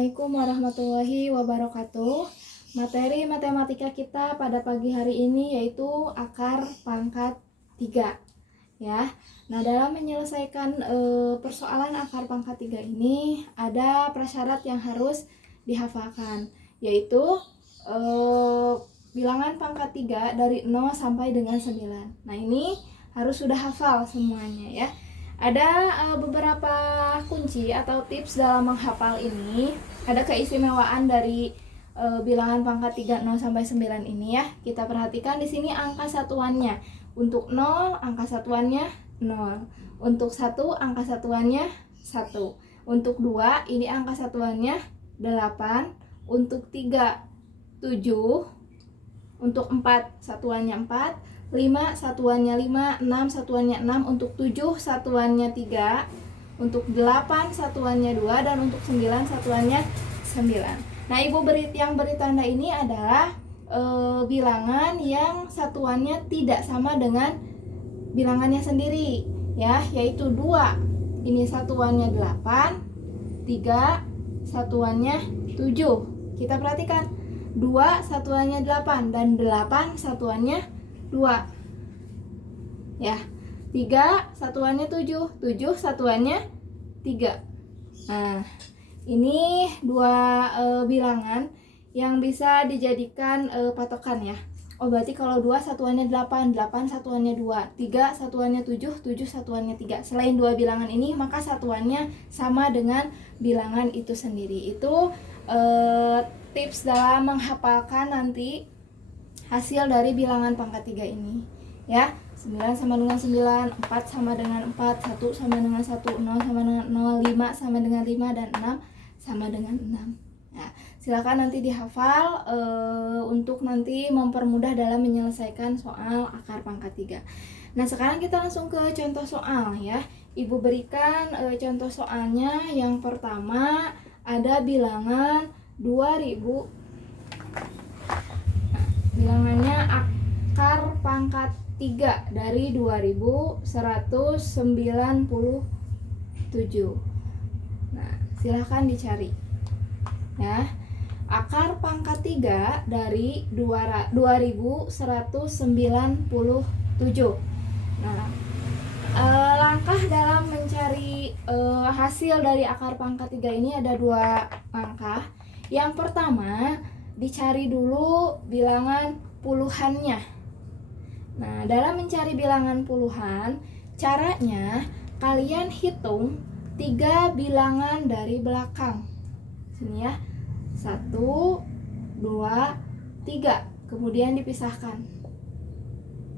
Assalamualaikum warahmatullahi wabarakatuh. Materi matematika kita pada pagi hari ini yaitu akar pangkat 3 ya. Nah, dalam menyelesaikan persoalan akar pangkat 3 ini ada prasyarat yang harus dihafalkan, yaitu bilangan pangkat 3 dari 0 sampai dengan 9. Nah, ini harus sudah hafal semuanya ya. Ada beberapa kunci atau tips dalam menghafal ini. Ada keistimewaan dari bilangan pangkat 3 0 sampai 9 ini ya. Kita perhatikan di sini angka satuannya. Untuk 0 angka satuannya 0. Untuk 1 angka satuannya 1. Untuk 2 ini angka satuannya 8. Untuk 3 7. Untuk 4 satuannya 4. 5 satuannya 5, 6 satuannya 6, untuk 7 satuannya 3, untuk 8 satuannya 2, dan untuk 9 satuannya 9. Nah, Ibu yang beri tanda ini adalah bilangan yang satuannya tidak sama dengan bilangannya sendiri ya, yaitu 2 ini satuannya 8, 3 satuannya 7. Kita perhatikan, 2 satuannya 8 dan 8 satuannya 2 ya. 3 satuannya 7, 7 satuannya 3. Nah, ini dua bilangan yang bisa dijadikan patokan ya. Oh, berarti kalau 2 satuannya 8, 8 satuannya 2, 3 satuannya 7, 7 satuannya 3. Selain dua bilangan ini, maka satuannya sama dengan bilangan itu sendiri. Itu tips dalam menghafalkan nanti hasil dari bilangan pangkat 3 ini ya. 9 sama dengan 9, 4 sama dengan 4, 1 sama dengan 1, 0 sama dengan 0, 5 sama dengan 5, dan 6 sama dengan 6. Nah, silakan nanti dihafal untuk nanti mempermudah dalam menyelesaikan soal akar pangkat 3. Nah, sekarang kita langsung ke contoh soal ya. Ibu berikan contoh soalnya. Yang pertama ada bilangan 2000. Bilangannya akar pangkat 3 dari 2197. Nah, silahkan dicari ya. Akar pangkat 3 dari 2197. Nah, langkah dalam mencari hasil dari akar pangkat 3 ini ada dua langkah. Yang pertama, dicari dulu bilangan puluhannya. Nah, dalam mencari bilangan puluhan, caranya kalian hitung 3 bilangan dari belakang. Sini ya. 1, 2, 3. Kemudian dipisahkan.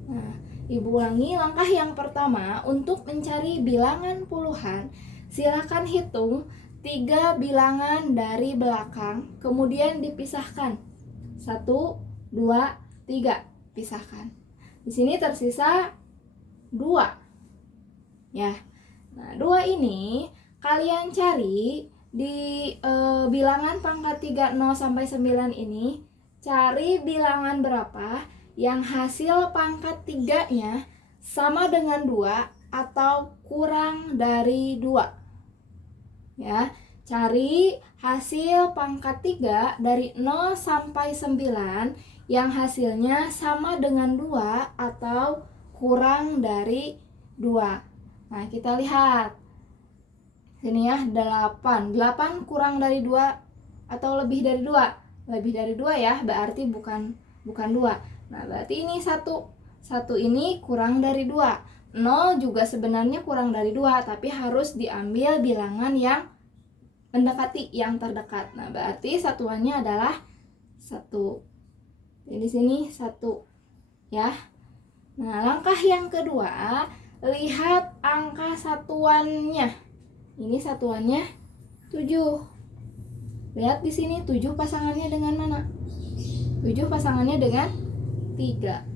Nah, Ibu ulangi, langkah yang pertama untuk mencari bilangan puluhan, silakan hitung 3 bilangan dari belakang, kemudian dipisahkan. 1, 2, 3, pisahkan. Di sini tersisa 2 ya. Nah, 2 ini kalian cari di bilangan pangkat 3 0 sampai 9 ini. Cari bilangan berapa yang hasil pangkat 3-nya sama dengan 2 atau kurang dari 2 ya. Cari hasil pangkat 3 dari 0 sampai 9 yang hasilnya sama dengan 2 atau kurang dari 2. Nah, kita lihat sini ya, 8 kurang dari 2 atau lebih dari 2. Lebih dari 2 ya, berarti bukan 2. Nah, berarti ini 1 ini kurang dari 2. 0 juga sebenarnya kurang dari 2, tapi harus diambil bilangan yang mendekati, yang terdekat. Nah, berarti satuannya adalah 1. Di sini 1 ya. Nah, langkah yang kedua, lihat angka satuannya. Ini satuannya 7. Lihat di sini 7 pasangannya dengan mana? 7 pasangannya dengan 3.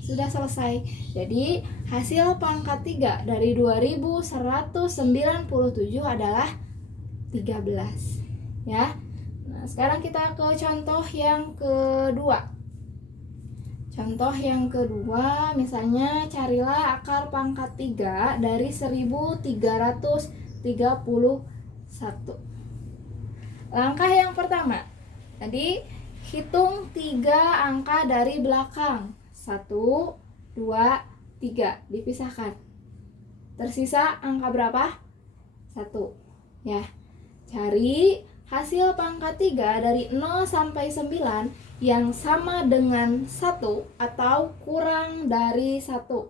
Sudah selesai. Jadi hasil pangkat 3 dari 2197 adalah 13 ya. Nah, sekarang kita ke contoh yang kedua. Contoh yang kedua, misalnya carilah akar pangkat 3 dari 1331. Langkah yang pertama, tadi hitung 3 angka dari belakang. 1, 2, 3, dipisahkan. Tersisa angka berapa? 1. Ya. Cari hasil pangkat 3 dari 0 sampai 9 yang sama dengan 1 atau kurang dari 1.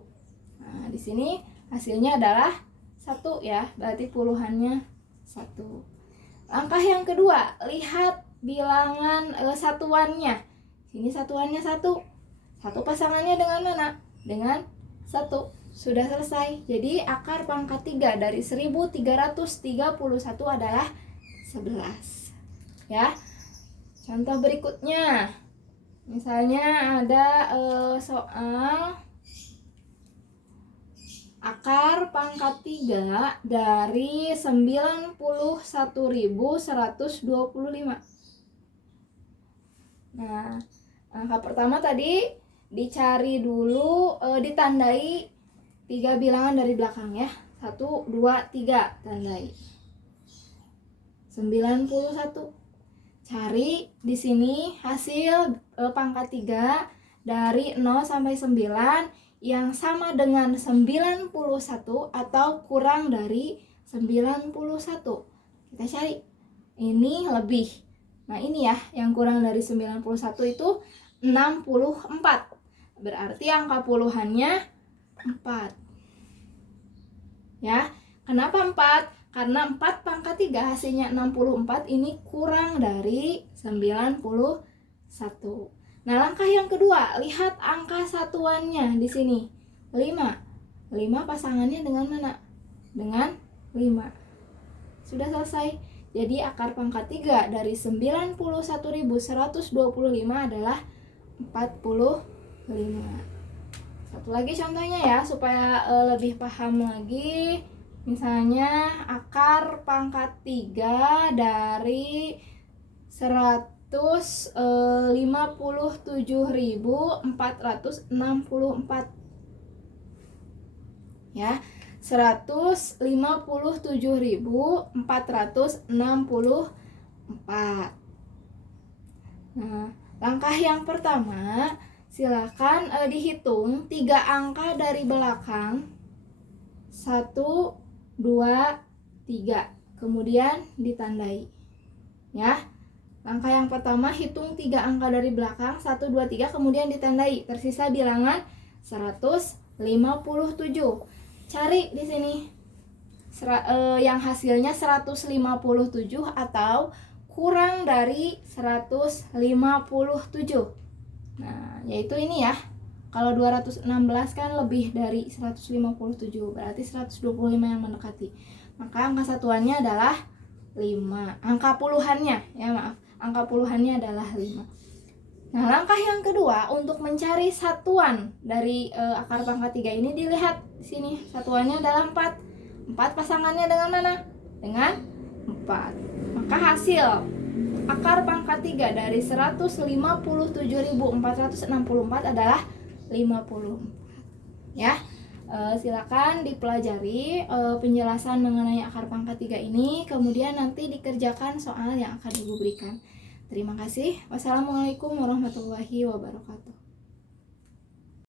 Nah, di sini hasilnya adalah 1 ya, berarti puluhannya 1. Langkah yang kedua, lihat bilangan satuannya. Sini satuannya 1. 1 pasangannya dengan mana? Dengan 1. Sudah selesai. Jadi akar pangkat 3 dari 1331 adalah 11. Ya. Contoh berikutnya. Misalnya ada soal akar pangkat 3 dari 91.125. Nah, angka pertama tadi dicari dulu, ditandai 3 bilangan dari belakang ya. 1, 2, 3, tandai. 91. Cari di sini hasil pangkat 3 dari 0 sampai 9 yang sama dengan 91 atau kurang dari 91. Kita cari. Ini lebih. Nah, ini ya, yang kurang dari 91 itu 64. Berarti angka puluhannya 4. Ya. Kenapa 4? Karena 4 pangkat 3 hasilnya 64, ini kurang dari 91. Nah, langkah yang kedua, lihat angka satuannya di sini. 5. 5 pasangannya dengan mana? Dengan 5. Sudah selesai. Jadi akar pangkat 3 dari 91.125 adalah 45. Satu lagi contohnya ya, supaya lebih paham lagi. Misalnya akar pangkat 3 dari 157.464. Ya, 157.464. Nah, langkah yang pertama, silakan dihitung 3 angka dari belakang. 1, 2, 3. Kemudian ditandai. Ya. Langkah yang pertama, hitung 3 angka dari belakang. 1, 2, 3, kemudian ditandai. Tersisa bilangan 157. Cari di sini yang hasilnya 157 atau kurang dari 157. Nah, yaitu ini ya. Kalau 216 kan lebih dari 157, berarti 125 yang mendekati. Maka angka satuannya adalah 5. Angka puluhannya, ya maaf, angka puluhannya adalah 5. Nah, langkah yang kedua untuk mencari satuan dari akar pangkat 3 ini, dilihat di sini. Satuannya adalah 4. 4 pasangannya dengan mana? Dengan 4. Maka hasil akar pangkat 3 dari 157.464 adalah 54. Ya. Silakan dipelajari penjelasan mengenai akar pangkat 3 ini, kemudian nanti dikerjakan soal yang akan Ibu berikan. Terima kasih. Wassalamualaikum warahmatullahi wabarakatuh.